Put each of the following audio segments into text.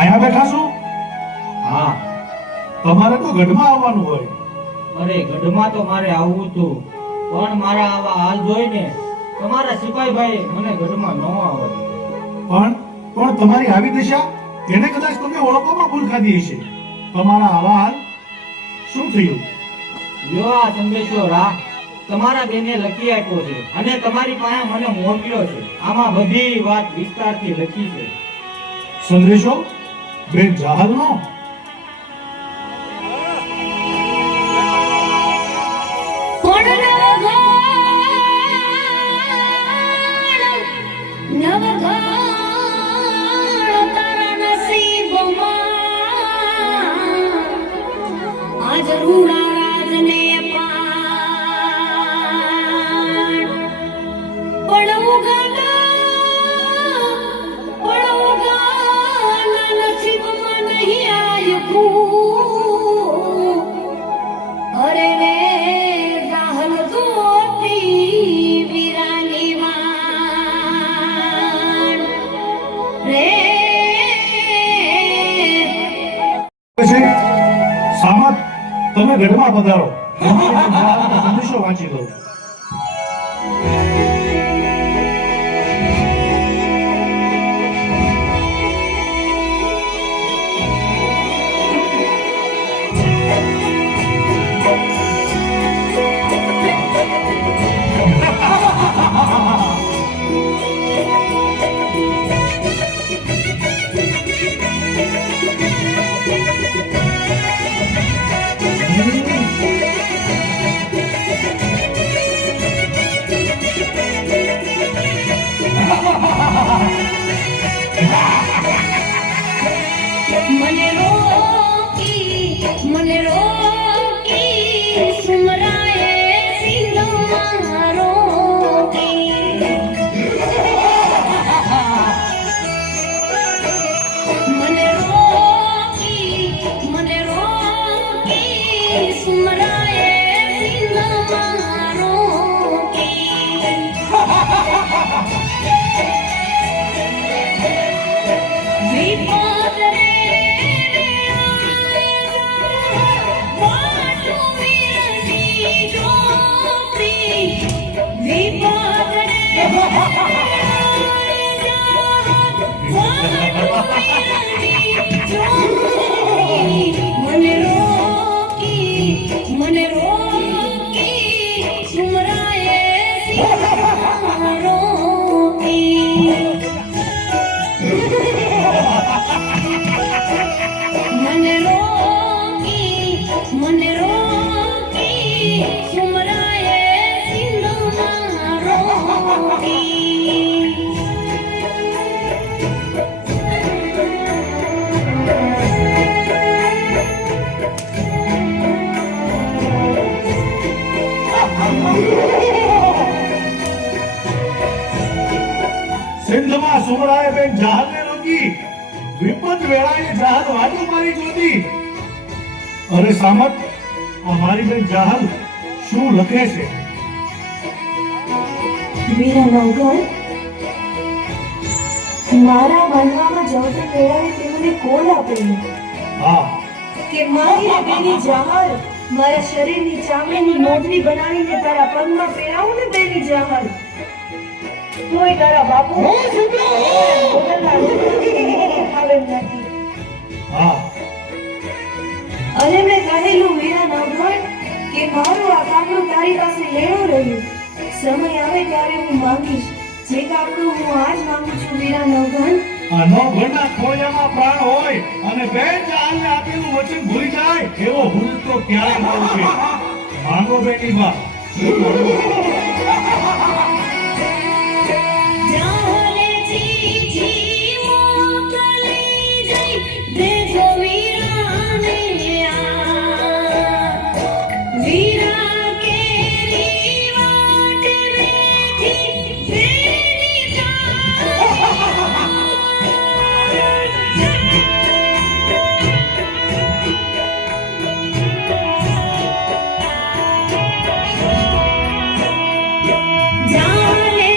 આયા બેઠા છો? હા. તમારે તો ગઢમાં આવવાનું હોય. અરે ગઢમાં તો મારે આવવું હતું, પણ મારા આવા હાલ જોઈને તમારા સિપાહીભાઈ મને ગઢમાં ન આવવા દીધો. પણ તમારી આવી દશા એને કદાચ તમે ઓળખવામાં ભૂલ ખાધી હશે. તમારા આવા હાલ શું થયું? લ્યો આ સંદેશો રાહ તમારા બેને લખી આપ્યો છે અને તમારી પાસે મને મોકલ્યો છે. આમાં બધી વાત વિસ્તારથી લખી છે. સંદેશો બેન જાહલનો? સામત, તમે ગઢમાં પધારો. સંદેશો વાંચી લો. સિંધમાં સુમરાએ બેન જહાલને રોકી, વિપત વેળાએ જહાલ વાટો મારી જોતી. અરે સામત, અમારી બેન જહાલ શું લખે છે? વીરા નવઘણ, મારા વનવામાં જવતા વેળાએ તે મને કોલ આપેલું હા કે મારી બેની જહાલ મારા શરીરની ચામડીની મોજડી બનાવીને તારા પગમાં પહેરાવું ને બેની જહાલ, તોય તારા બાપુ હા. અને મેં કહેલું વીરા નવઘણ કે મારું આ કામનું તારી પાસે લેણું રહ્યું, સમય આવે ત્યારે હું માંગીશ. જે કામનું હું આજ માંગુ છું વીરા નવઘણ, આ નવઘણના ખોયામાં પ્રાણ હોય અને બેન જહાલને આપેલું વચન ભૂલી જાય એવો ભૂલ તો ક્યારે મળે છે? માંગો બેની બા. જાલે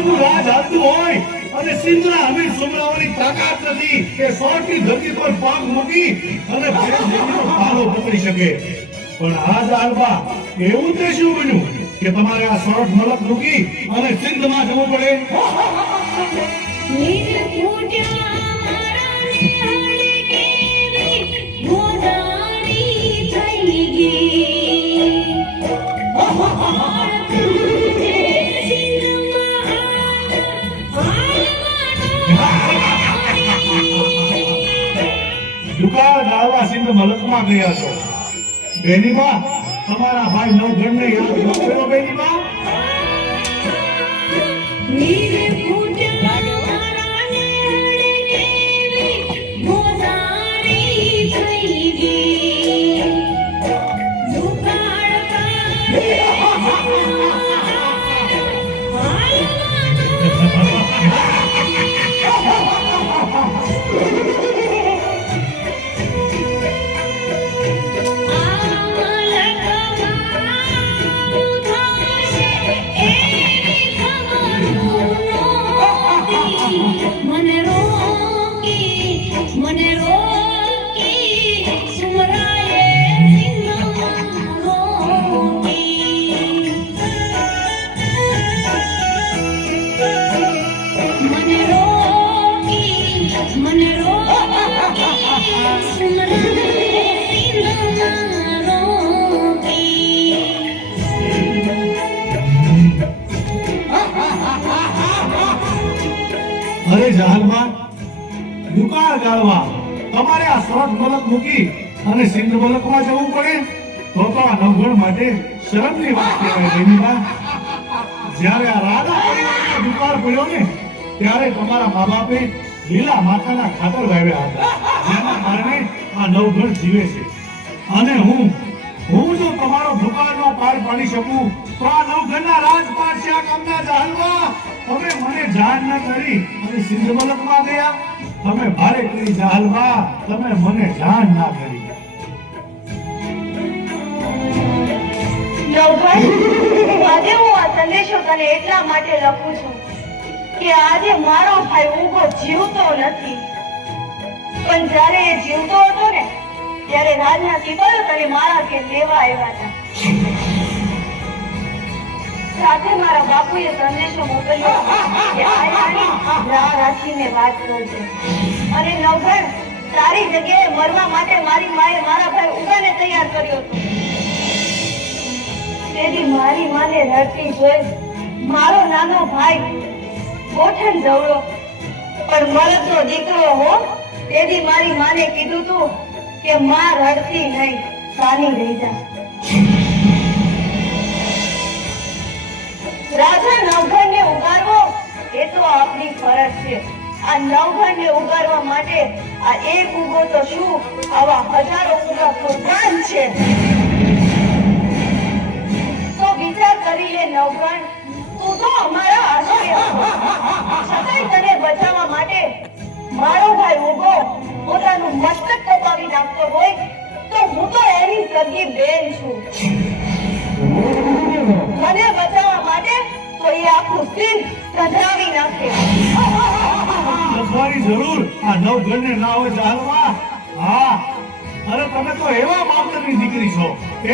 નવઘણનું રાજ હાલતું હોય અને સિંધના અમીર સુમરાઓની તાકાત નથી કે સોરઠની ધરતી પર પગ મૂકી અને ભેંસનો ભાલો પકડી શકે. પણ આ જાળવા એવું તે શું બન્યું કે તમારે આ સોરઠ મલક મૂકી અને સિંધમાં જવું પડે? નીર ફૂટ્યા મારા નિહાળે કેવી ગોદાણી થઈ ગઈ. દુકાળ ગાળવા સિંધ મલકમાં ગયા છો. બેનીબા, તમારા ભાઈ નવઘણને યાદ ન કર્યો? બેનીબા, નીર ફૂટ્યા મારા નિહાળે કેવી ગોદાણી થઈ ગઈ. દુકાળ મને રોકી સુમરાએ રોકી. મને રોકી સુમરાએ રોકી. અરે જહાલમાં, દુકાળ ગાળવા તમારે આ સોરઠ મલક મૂકી અને સિંધ મલકમાં જવું પડે તો આ નવઘણ માટે શરમની વાત કહેવાય. બેનીબા, જ્યારે આ રાણા પરિવારનો દુકાળ પડ્યો ને ત્યારે તમારા મા બાપે લીલા માથાના ખાતર વાવ્યા હતા, જેના કારણે આ નવઘણ જીવે છે. અને હું જો તમારો દુકાળનો પાર પાડી શકું તો આ નવઘણના રાજપાટ છે આ ગામના જહાલમાં. તમે મને જાણ ન કરી અને સિંધ મલકમાં ગયા. તમે ભારે કરી જહાલમાં, તમે મને જાણ ના કરી. નવઘણ, આજે હું આ સંદેશો તને એટલા માટે લખું છું કે આજે મારો ભાઈ ઉગો જીવતો નથી, પણ જ્યારે એ જીવતો હતો ને ત્યારે રાજના સિપાહીઓ તને મારા ઘેર લેવા આવ્યા હતા. સાથે મારા બાપુએ સંદેશો મોકલ્યો કે આયાની રાહ રાખીને વાત કરજો. અને નવઘણ, તારી જગ્યાએ મરવા માટે મારી માએ મારા ભાઈ ઉગાને તૈયાર કર્યો હતો. તેથી મારી માને રડતી જોઈ મારો નાનો ભાઈ ગોઠણ જવડો પણ મરદનો દીકરો હો, તેથી મારી માને કીધું તું કે માં રડતી નહીં, સાની રહી જા. રાજા નવઘણને ઉગારવો એ તો આપણી ફરજ છે. આ નવઘણને ઉગારવા માટે આ એક ઉગો તો શું, આવા હજારો ઉગા કુરબાન છે. તો વિચાર કરી લે નવઘણ, તું તો અમારા આશ્રય હતો. છતાંય તને બચાવવા માટે મારો ભાઈ ઉગો પોતાનું મસ્તક કપાવી નાખતો હોય તો હું તો એની સગી બેન છું. મને બચાવવા માટે તો એ આખું સિંધ સંભળાવી નાખે. લખવાની જરૂર આ નવઘણને ના હોય જહાલમાં. હા, અરે તમે તો એવા મામલની દીકરી છો,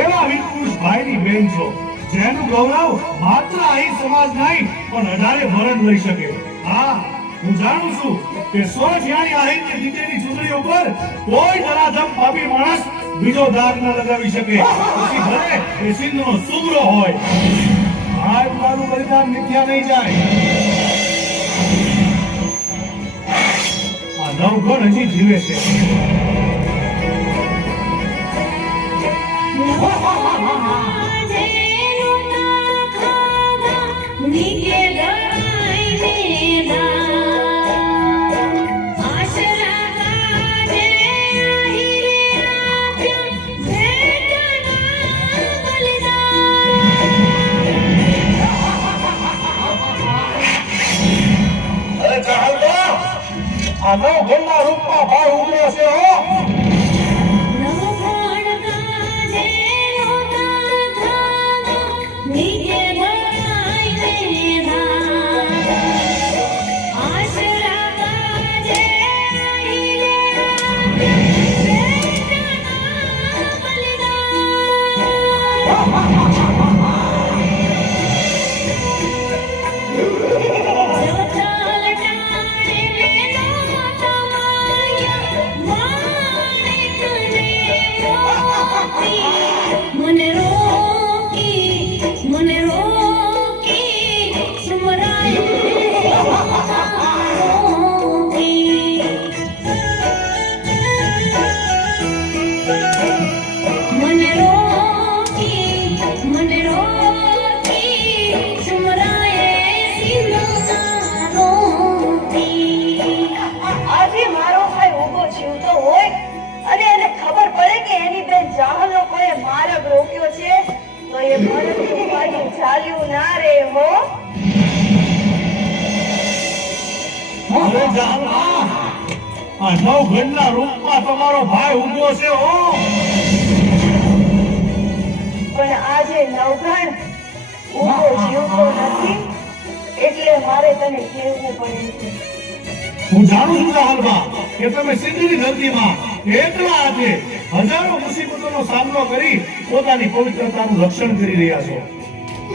એવા વીરપુરુષ ભાઈની બેન છો, જેનું ગૌરવ માત્ર અહીં સમાજ નહીં પણ 18 ભરણ લઈ શકે. હા, હું જાણું છું કે સોરઠિયાની આહીરની દીકરીની ચૂંટણી ઉપર કોઈ ધરાધમ પાપી માણસ બીજો દાગ ન લગાવી શકે, પછી ભલે એ સિંધનો સુમરો હોય. આજ મારું બલિદાન મિથ્યા નહીં જાય. આ નવઘણ હજી જીવે છે. આ નવઘણના રૂપમાં ભાઈ ઉમરો છે હો. નવઘણ કાજે નોતા જાહલ લોકોએ માર્ગ રોક્યો છે તો એ મરદનું પાછું ચાલ્યું ના રે હો. અરે જાનવા, આ નવઘણના રૂપમાં તમારો ભાઈ ઊભો છે હો. પણ આજે નવઘણ ઊભો જીવતો નથી એટલે મારે તને કહેવું પડે છે. હું જાણું છું જાહલબા કે તમે સિંધની ધરતીમાં એકલા હાથે હજારો મુસીબતોનો સામનો કરી પોતાની પવિત્રતાનું રક્ષણ કરી રહ્યા છો.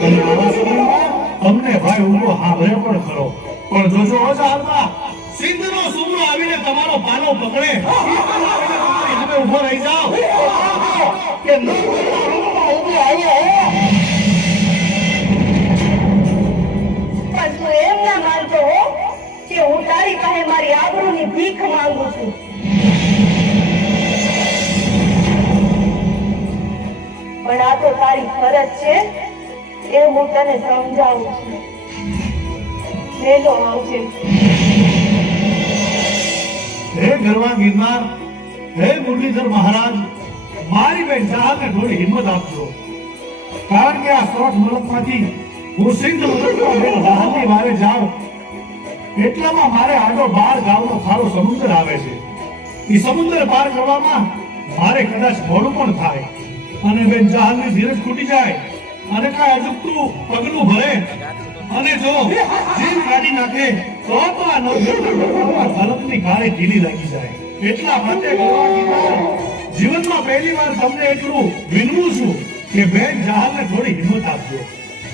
અને આવા સમયમાં તમને ભાઈ ઊભો હાંભળે પણ ખરો. પણ જોજો હો જાહલબા, સિંધનો સુમરો આવીને તમારો પાનો પકડે ઈ પાનો આવીને તમારી સામે ઊભો રહી જાઓ કે નવઘણના રૂપમાં ઊભો આવ્યો હો. પણ તું એમ ના માનતો હો કે હું તારી પાસે મારી આબરૂની ભીખ માંગુ છું. પણ આ તો તારી ફરજ છે એ હું તને સમજાવું છું. વહેલો આવજે. હે ગરવા ગિરનાર, હે મુરલીધર મહારાજ, મારી બેન જાહલને થોડી હિંમત આપજો. કારણ કે આ સોઠ મુલકમાંથી હું સિંધ મુલકમાં બેન જાહલની વારે જાઉં એટલામાં મારે આડો 12 ગામનો ખારો સમુદ્ર આવે છે. એ સમુદ્ર પાર કરવામાં મારે કદાચ મોડું પણ થાય અને બેન જાહલની ધીરજ ખૂટી જાય અને કાંઈ અજુકતું પગલું ભરે અને જો જીવ કાઢી નાખે તો આ નવઘણના ઝલકની કાળે ઢીલી લાગી જાય. એટલા માટે ગરવા ગિરનાર, જીવનમાં પહેલી વાર તમને એટલું વિનવું છું કે બેન જાહલને થોડી હિંમત આપજો.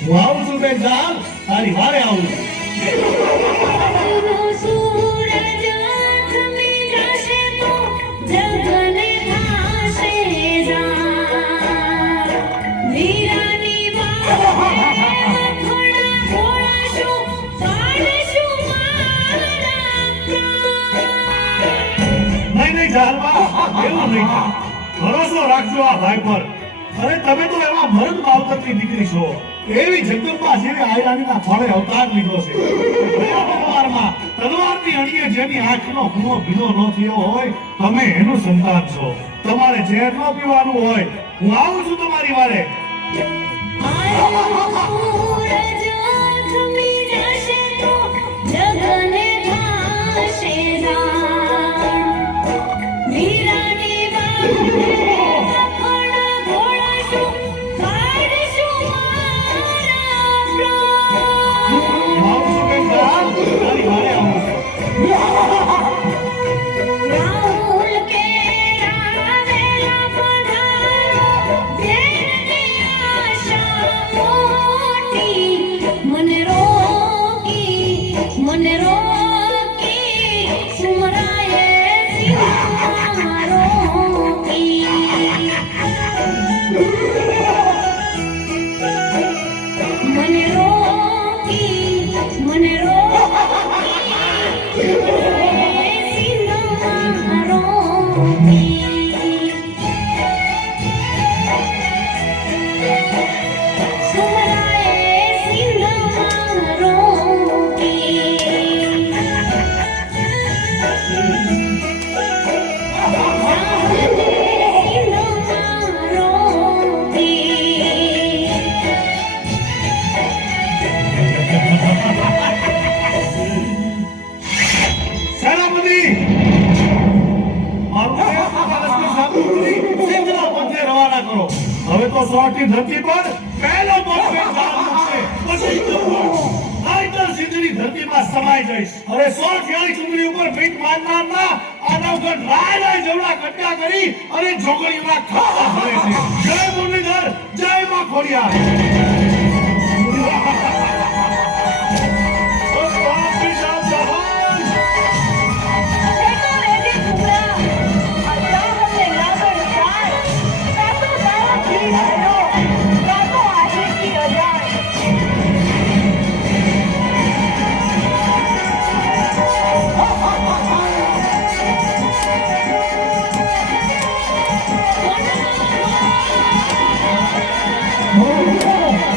હું આવું છું બેન જાહલ, તારી વારે આવું છું. સૂરજ થમી જશે તો જગને થાશે જાણ. વીરાની વારે થોડા ઘોડાશું, પાડશું મારા પ્રાણ. નહીં જાહલબા, એવું નહીં થાય. ભરોસો રાખજો આ ભાઈ પર. અરે તમે તો એવા મર્દ માવતરની દીકરી છો. એવી જગદંબા જેવી આયરાણીના ફળે અવતાર લીધો છે. ગયા તલવારમાં તલવારની અણીએ જેની આંખનો ખૂણો ભીનો ન થયો હોય તમે એનું સંતાન છો. તમારે ઝેર ન પીવાનું હોય. હું આવું છું તમારી વારે. સૂરજ થમી જશે તો જગને થાશે જાણ. વીરાની વારે થોડા ઘોડાશું, પાડશું મારા પ્રાણ. હું આવું છું બેન જાહલ, તારી વારે આવું છું. રાહુલ કે આવેલા પધારો, બેનની આશા મોટી. મને રોકી સુમરાએ સિંહમાં રોકી. મને રોકી સિંહમાં રોકી. સુમરાએ સિંહમાં રોકી. સિંહમાં રોકી. સેનાપતિ, મારું લશ્કર સામુદ્રી સિંધના પંથે રવાના કરો. હવે તો સોઠની ધરતી પર પહેલો પગ બેન જાહલ મૂકશે. પછી તો આઈતર સિંધની ધરતીમાં સમાઈ જઈશ. અરે સોઠ વાળી ચુંદડી ઉપર પીઠ મારનારના આ નવઘણ રાય જવડા કટ્યા કરી અને જોગણીઓના ખાતા ભરે છે. જય મુરલીધર, જય માં ખોડિયાર. Oh,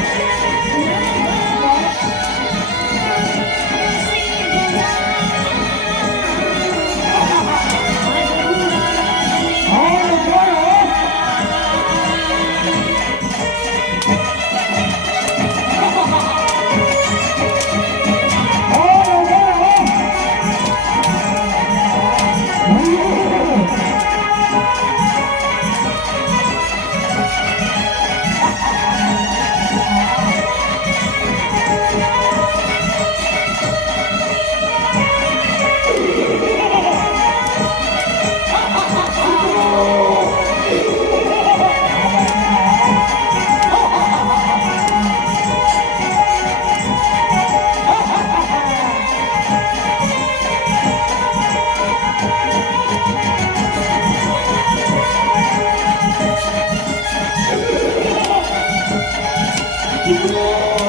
Hai.